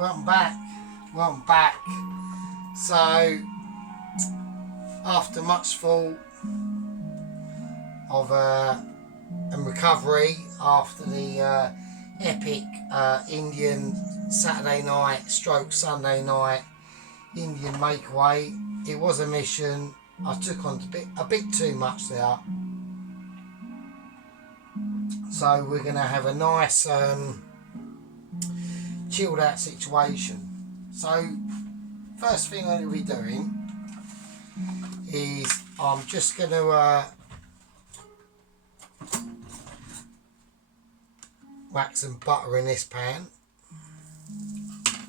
Welcome back. Welcome back. So, after much thought of and recovery after the epic Indian Saturday night stroke Sunday night Indian makeaway, it was a mission. I took on a bit too much there. So we're going to have a nice chilled out situation. So first thing I'm going to be doing is I'm just going to whack some butter in this pan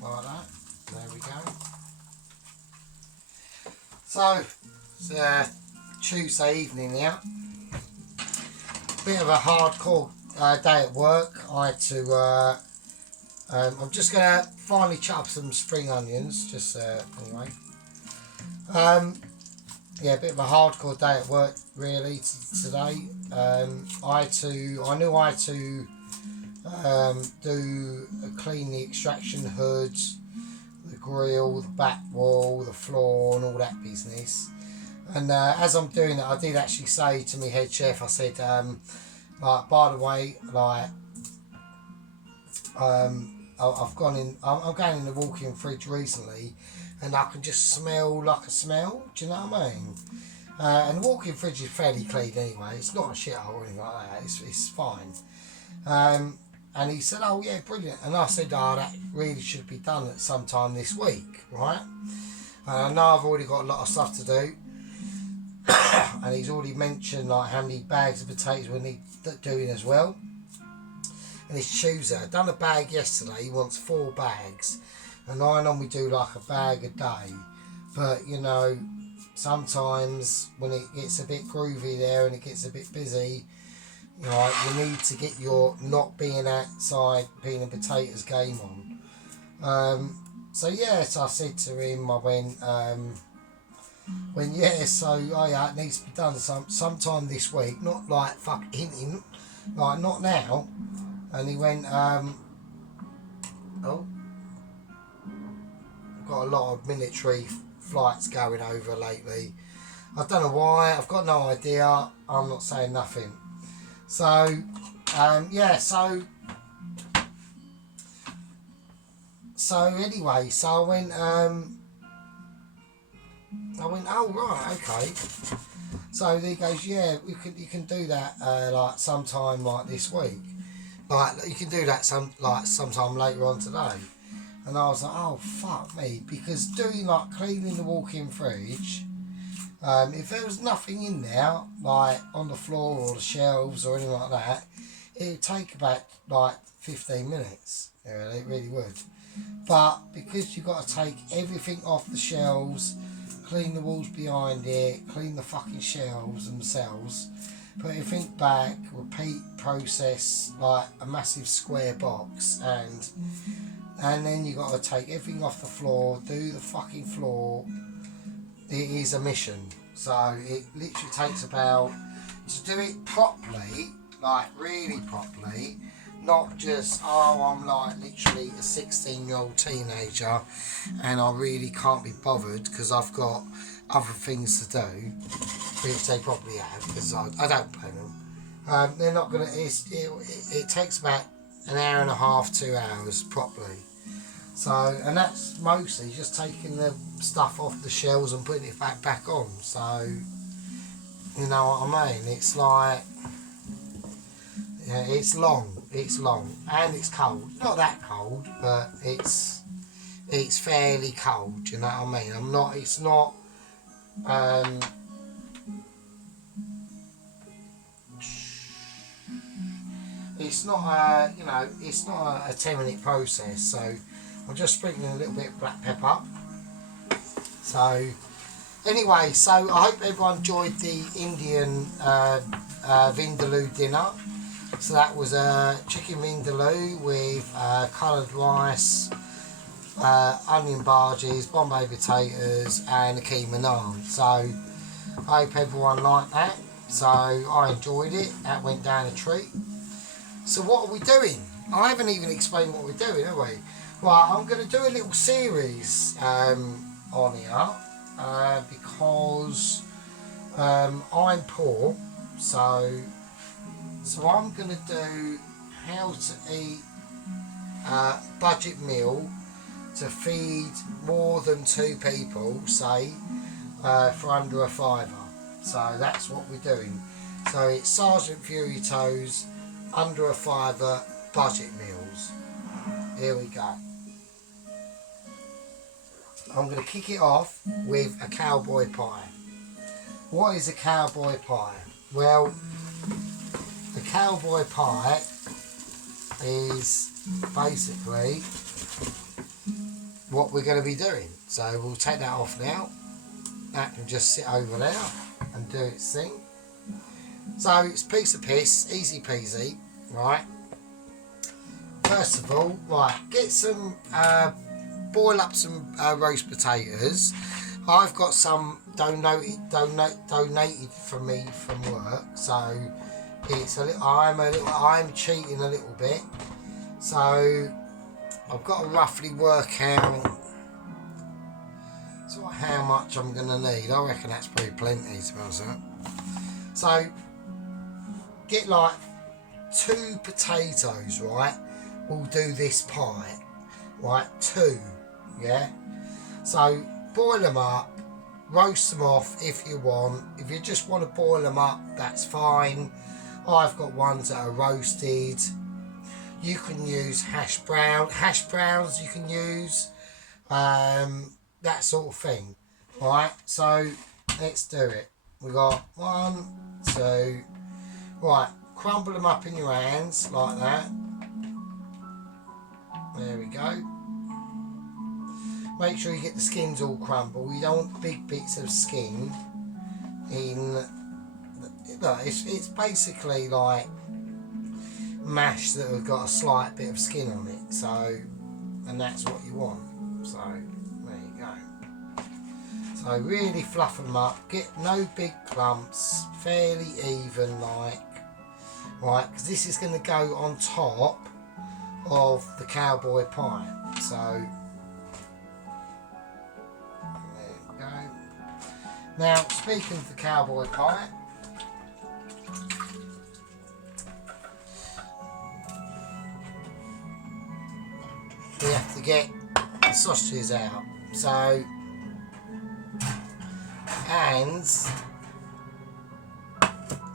like that. There we go. So it's Tuesday evening now. Bit of a hardcore day at work. I had to I'm just going to finally chop some spring onions, just anyway. Yeah, a bit of a hardcore day at work really today. I knew I had to clean the extraction hoods, the grill, the back wall, the floor and all that business. And as I'm doing it, I did actually say to my head chef, I said, like, by the way, like, I'm going in the walk-in fridge recently, and I can just smell like a smell. Do you know what I mean? And the walk-in fridge is fairly clean anyway. It's not a shithole or anything like that. It's fine. And he said, "Oh yeah, brilliant." And I said, "Oh, that really should be done at some time this week, right?" And I know I've already got a lot of stuff to do. And he's already mentioned like how many bags of potatoes we need doing as well. And it's Tuesday. I've done a bag yesterday. He wants 4 bags, and I normally do like a bag a day. But you know, sometimes when it gets a bit groovy there and it gets a bit busy, you know, you need to get your not being outside peeling potatoes game on. So yes, I said to him, I went yeah, so oh yeah, it needs to be done sometime this week, not like fuck hinting, like not now. And he went, oh, I've got a lot of military flights going over lately. I don't know why, I've got no idea, I'm not saying nothing. So, yeah, so anyway, so I went, oh right, okay. So he goes, yeah, you can do that like sometime like this week. Like you can do that sometime later on today. And I was like, oh fuck me, because doing like cleaning the walk-in fridge, if there was nothing in there, like on the floor or the shelves or anything like that, it would take about like 15 minutes. Yeah, it really would. But because you've got to take everything off the shelves, clean the walls behind it, clean the fucking shelves themselves, put everything back, repeat process like a massive square box, and then you got to take everything off the floor, do the fucking floor. It is a mission. So it literally takes about, to do it properly, like really properly, not just, oh, I'm like literally a 16-year-old teenager and I really can't be bothered because I've got other things to do, which they probably have, because I don't blame them. They're not going to, it takes about an hour and a half, 2 hours properly. So, and that's mostly just taking the stuff off the shelves and putting it back on. So, you know what I mean? It's like, yeah, it's long, and it's cold. Not that cold, but it's fairly cold. You know what I mean? It's not. It's not you know, it's not a 10-minute process. So I'm just sprinkling a little bit of black pepper. So anyway, so I hope everyone enjoyed the Indian vindaloo dinner. So that was a chicken vindaloo with coloured rice, onion barges, Bombay potatoes and a keema naan. So I hope everyone liked that. So I enjoyed it. That went down a treat. So what are we doing? I haven't even explained what we're doing, have we? Right, I'm going to do a little series on here because I'm poor, so I'm going to do how to eat a budget meal to feed more than 2 people, say, for under a £5. So that's what we're doing. So it's Sergeant Fury Toes, under a £5 budget meals. Here we go. I'm going to kick it off with a cowboy pie. What is a cowboy pie? Well, the cowboy pie is basically what we're going to be doing. So we'll take that off now. That can just sit over there and do its thing. So it's piece of piss, easy peasy, right? First of all, right, get some, boil up some roast potatoes. I've got some donated from me from work, so it's a little. I'm cheating a little bit. So I've got to roughly work out how much I'm going to need. I reckon that's pretty plenty, to be honest. So get like 2 potatoes, right? We'll do this pie, right? 2, yeah. So boil them up, roast them off if you want. If you just want to boil them up, that's fine. I've got ones that are roasted. You can use hash browns you can use, that sort of thing. Right, so let's do it. We got 1, 2, right, crumble them up in your hands like that. There we go. Make sure you get the skins all crumbled. You don't want big bits of skin in. No, it's basically like mash that have got a slight bit of skin on it. So, and that's what you want. So there you go. So really fluff them up. Get no big clumps. Fairly even, like, right, because this is going to go on top of the cowboy pie. So there we go. Now, speaking of the cowboy pie, we have to get the sausages out. So, and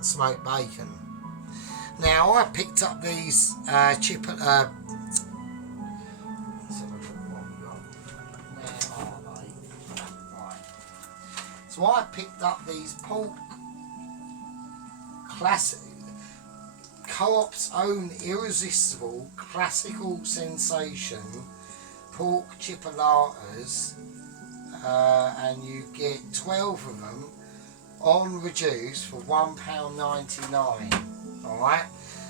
smoked bacon. Now I picked up these So I picked up these pork classic Co-op's own irresistible classical sensation pork chipolatas, and you get 12 of them on reduce for £1.99. Alright,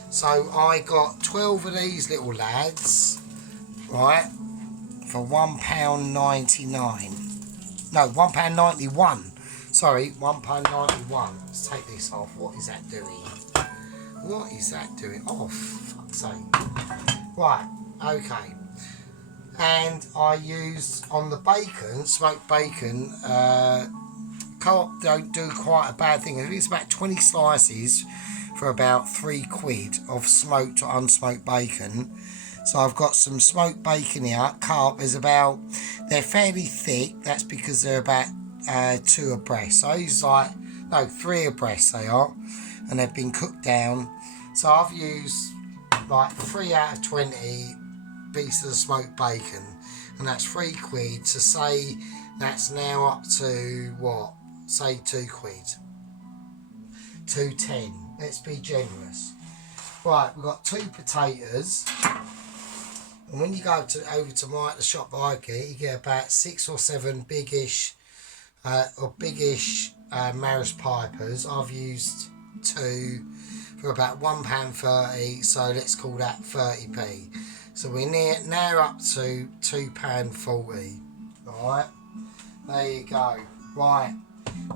so I got 12 of these little lads, right, for £1.99. No, £1.91. Sorry, £1.91. Let's take this off. What is that doing? What is that doing? Oh, for fuck's sake. Right, okay. And I used on the bacon, smoked bacon, Co-op don't do quite a bad thing. It's about 20 slices for about £3 of smoked or unsmoked bacon. So I've got some smoked bacon here. Co-op is about, they're fairly thick. That's because they're about 2 abreast. So these like, no, 3 abreast they are. And they've been cooked down. So I've used like 3 out of 20 pieces of smoked bacon. And that's £3. So say that's now up to what? Say £2. 2.10. Let's be generous. Right, we've got 2 potatoes. And when you go over to the shop I get, you get about 6 or 7 biggish Maris Pipers. I've used 2 for about £1.30, so let's call that 30p. So we're now up to £2.40. Alright, there you go. Right,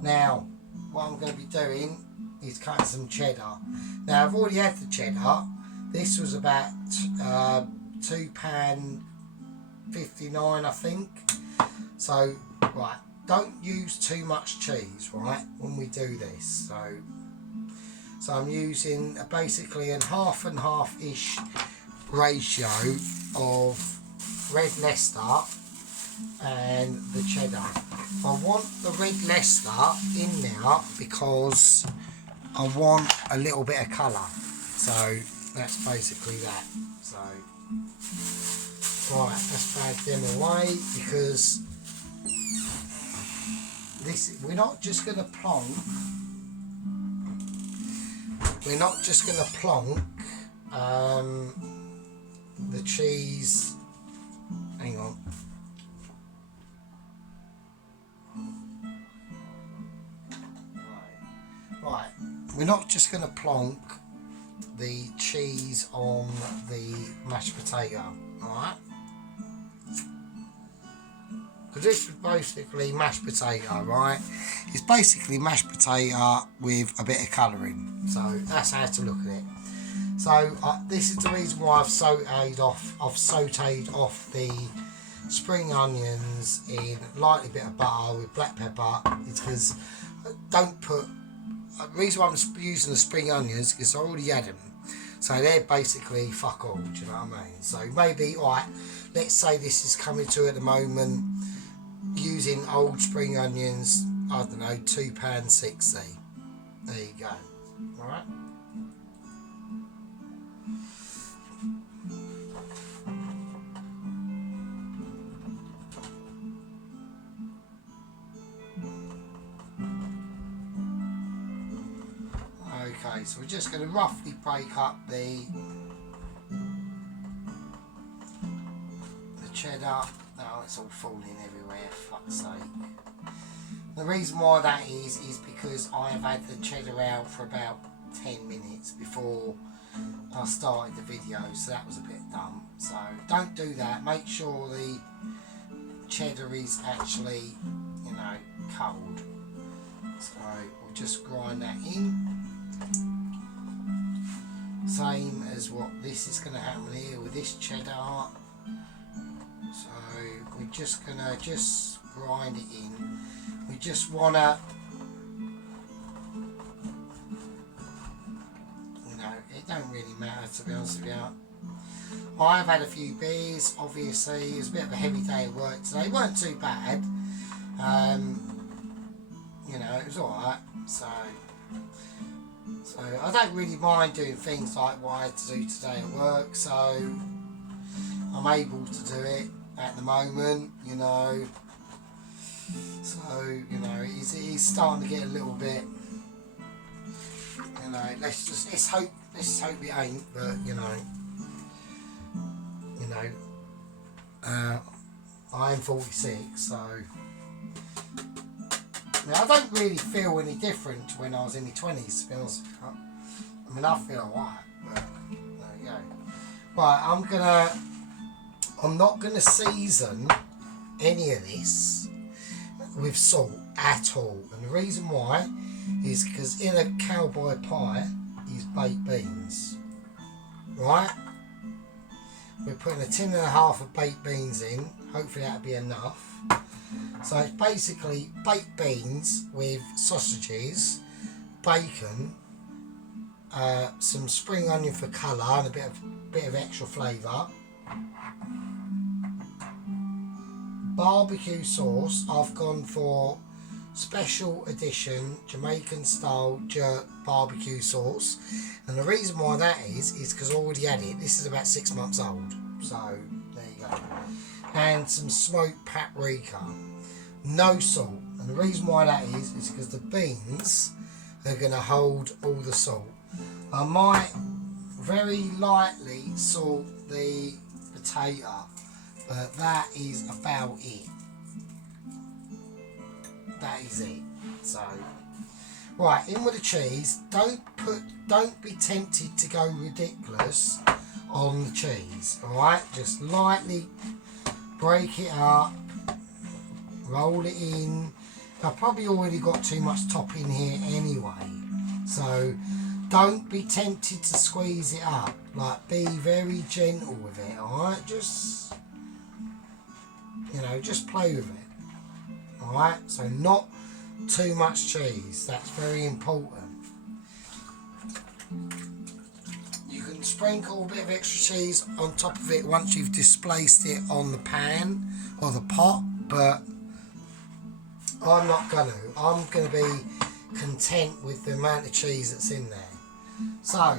now what I'm going to be doing is cutting some cheddar. Now I've already had the cheddar. This was about £2.40 £1.59 I think. So right, don't use too much cheese, right, when we do this. So I'm using basically a half and half-ish ratio of red Leicester and the cheddar. I want the red Leicester in there because I want a little bit of colour. So that's basically that. So right, let's bag them away because this, we're not just going to plonk. We're not just going to plonk the cheese. Hang on. Right, we're not just going to plonk the cheese on the mashed potato, alright? Because this is basically mashed potato, right? It's basically mashed potato with a bit of colouring. So that's how to look at it. So this is the reason why I've sautéed off the spring onions in lightly bit of butter with black pepper. It's because don't put. The reason why I'm using the spring onions is I already had them. So they're basically fuck all, do you know what I mean? So maybe, alright, let's say this is coming to at the moment using old spring onions, I don't know, £2.60. There you go. Alright. Okay, so we're just going to roughly break up the cheddar. Oh, it's all falling everywhere, fuck's sake. The reason why that is because I have had the cheddar out for about 10 minutes before I started the video, so that was a bit dumb. So don't do that. Make sure the cheddar is actually, you know, cold. So we'll just grind that in. Same as what this is going to happen here with this cheddar. So we're just going to grind it in. We just want to, you know, it don't really matter, to be honest with you. I've had a few beers, obviously. It was a bit of a heavy day at work today. It weren't too bad. You know, it was alright. So I don't really mind doing things like what I had to do today at work, so I'm able to do it at the moment, you know. So, you know, it's starting to get a little bit, you know, let's hope it ain't, but you know, I am 46, so I don't really feel any different to when I was in my 20s, to be honest with you. I mean, I feel alright, but there you go. Right, I'm not gonna season any of this with salt at all, and the reason why is because in a cowboy pie is baked beans, right? We're putting a tin and a half of baked beans in. Hopefully that'll be enough. So it's basically baked beans with sausages, bacon, some spring onion for colour and a bit of extra flavour, barbecue sauce. I've gone for special edition Jamaican style jerk barbecue sauce, and the reason why that is because I already had it. This is about 6 months old, so there you go. And some smoked paprika, no salt, and the reason why that is because the beans are going to hold all the salt. I might very lightly salt the potato, but that is about it. That is it. So right, in with the cheese. Don't be tempted to go ridiculous on the cheese. Alright, just lightly break it up, roll it in. I've probably already got too much topping here anyway, so don't be tempted to squeeze it up. Like, be very gentle with it, alright? Just You know, just play with it. Alright, so not too much cheese. That's very important. You can sprinkle a bit of extra cheese on top of it once you've displaced it on the pan or the pot, but I'm not gonna. I'm gonna be content with the amount of cheese that's in there. So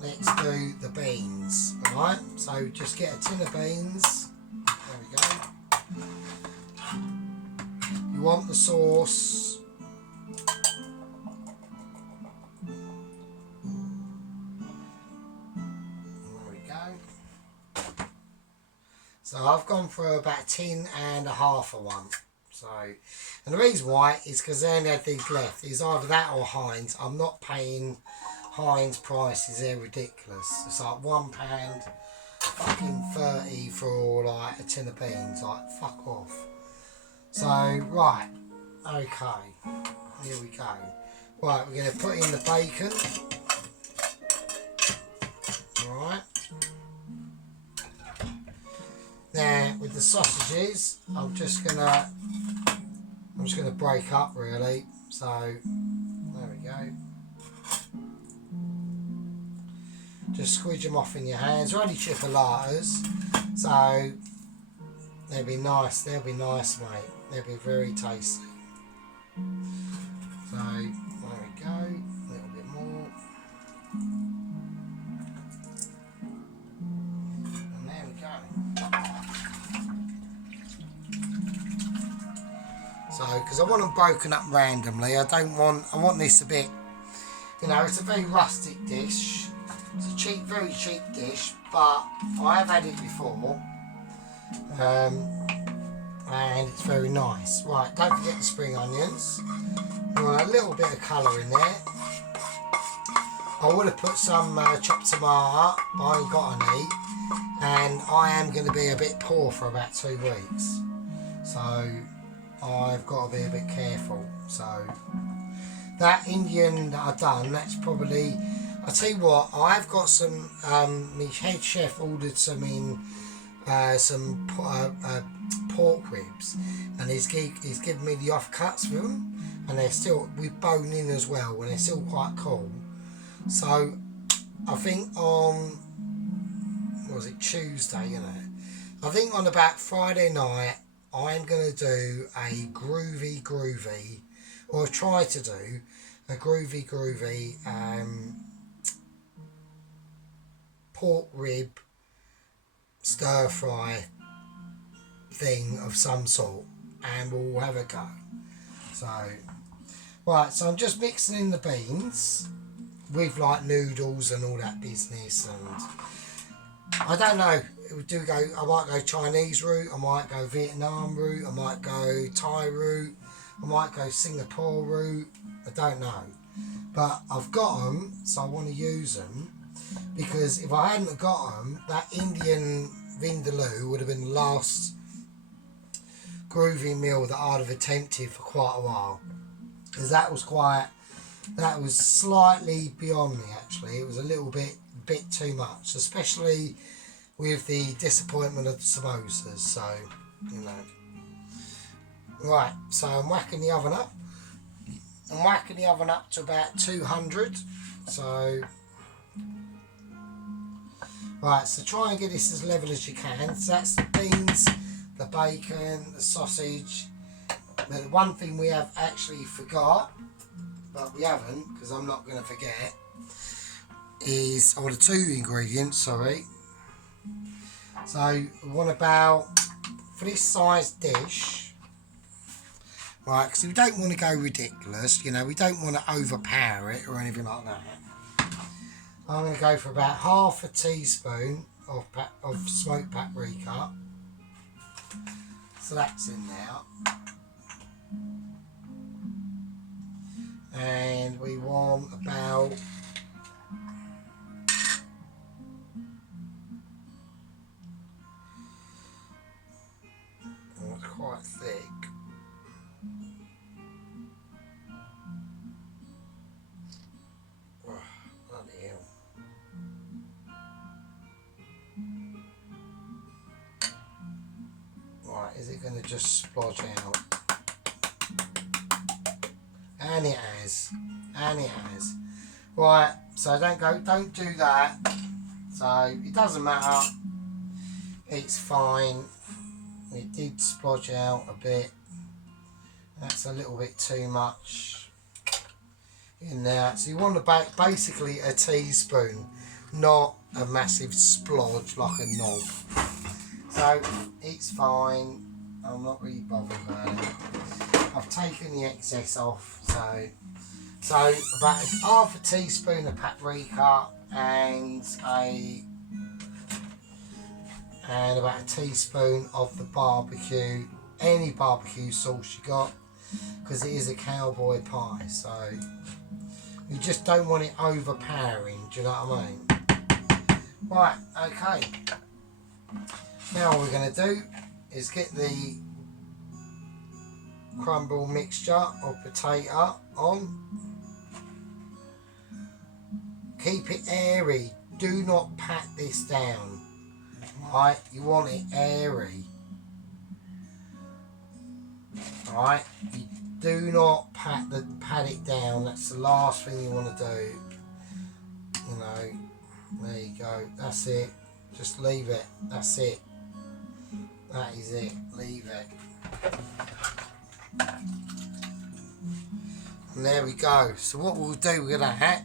let's do the beans. Alright, so just get a tin of beans. There we go. You want the sauce. There we go. So I've gone for about 10 and a half of one. So, and the reason why is because they only had these left. It's either that or Heinz. I'm not paying Heinz prices. They're ridiculous. It's like £1 fucking 30 for like a tin of beans. Like, fuck off. So, right. Okay. Here we go. Right, we're going to put in the bacon. Right. Now, with the sausages, I'm just gonna break up really. So there we go. Just squidge them off in your hands. They're only chipolatas, so they'll be nice. They'll be nice, mate. They'll be very tasty. So there we go. A little bit more. And there we go. So, because I want them broken up randomly, I want this a bit, you know, it's a very rustic dish. It's a very cheap dish, but I have had it before, and it's very nice. Right, don't forget the spring onions. You want a little bit of colour in there. I would have put some chopped tomato, but I ain't got any, and I am going to be a bit poor for about 2 weeks. So I've got to be a bit careful. So that Indian that I've done, that's probably, I'll tell you what, I've got some, my head chef ordered some in, some pork ribs, and he's given me the offcuts with them, and they're still with bone in as well, and they're still quite cool. So I think on, what was it, Tuesday, you know, I think on about Friday night I'm going to do a groovy, or try to do a groovy pork rib stir fry thing of some sort, and we'll have a go. So, right, so I'm just mixing in the beans with like noodles and all that business, and I don't know, I might go Chinese route, I might go Vietnam route, I might go Thai route, I might go Singapore route, I don't know. But I've got them, so I want to use them, because if I hadn't got them, that Indian vindaloo would have been the last groovy meal that I'd have attempted for quite a while. Because that was slightly beyond me actually. It was a little bit too much, especially with the disappointment of the samosas, so, you know. Right, so I'm whacking the oven up. I'm whacking the oven up to about 200, so... Right, so try and get this as level as you can. So that's the beans, the bacon, the sausage. Now the one thing we have actually forgot, but we haven't, because I'm not going to forget, is, the 2 ingredients, sorry. So we want about, for this size dish, right, because we don't want to go ridiculous, you know, we don't want to overpower it or anything like that. I'm going to go for about half a teaspoon of smoked paprika. So that's in there. And we want about, oh, it's quite thick. Oh, bloody hell. Right, is it it going to just splodge out? And it has. And it has. Right, so don't do that. So it doesn't matter. It's fine. It did splodge out a bit. That's a little bit too much in there. So you want to basically a teaspoon, not a massive splodge like a knob. So it's fine. I'm not really bothered about it. I've taken the excess off. So about half a teaspoon of paprika and about a teaspoon of the barbecue, any barbecue sauce you got, because it is a cowboy pie, so you just don't want it overpowering, do you know what I mean? Right, okay. Now what we're going to do is get the crumble mixture of potato on. Keep it airy, do not pat this down, right? You want it airy, right? You do not pat it down. That's the last thing you want to do. You know, there you go. That's it. Just leave it. That's it. That is it. Leave it. And there we go. So what we'll do with that,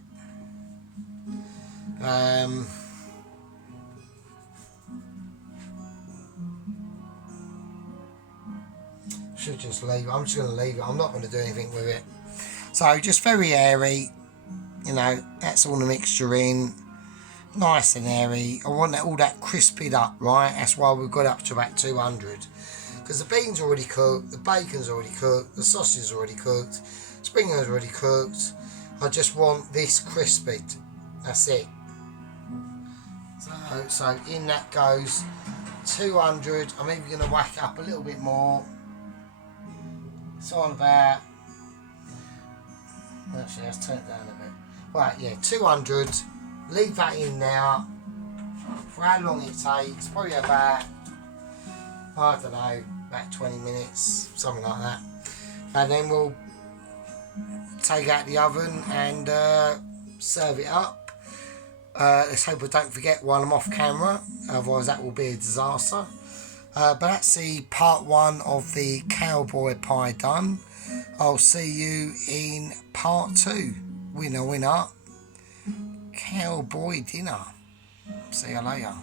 should just leave it. I'm just going to leave it. I'm not going to do anything with it. So just very airy, you know, that's all the mixture in, nice and airy. I want all that crispied up, right? That's why we've got up to about 200, because the beans are already cooked, the bacon's already cooked, the sausage is already cooked, spring onions already cooked. I just want this crispy. That's it. So in that goes 200. I'm even going to whack it up a little bit more. It's on about, actually let's turn it down a bit. Right, yeah, 200. Leave that in now for how long it takes. Probably about, I don't know, about 20 minutes, something like that. And then we'll take out the oven and serve it up. Let's hope I don't forget while I'm off camera, otherwise that will be a disaster. But that's the part 1 of the cowboy pie done. I'll see you in part 2. Winner, winner. Cowboy dinner. See you later.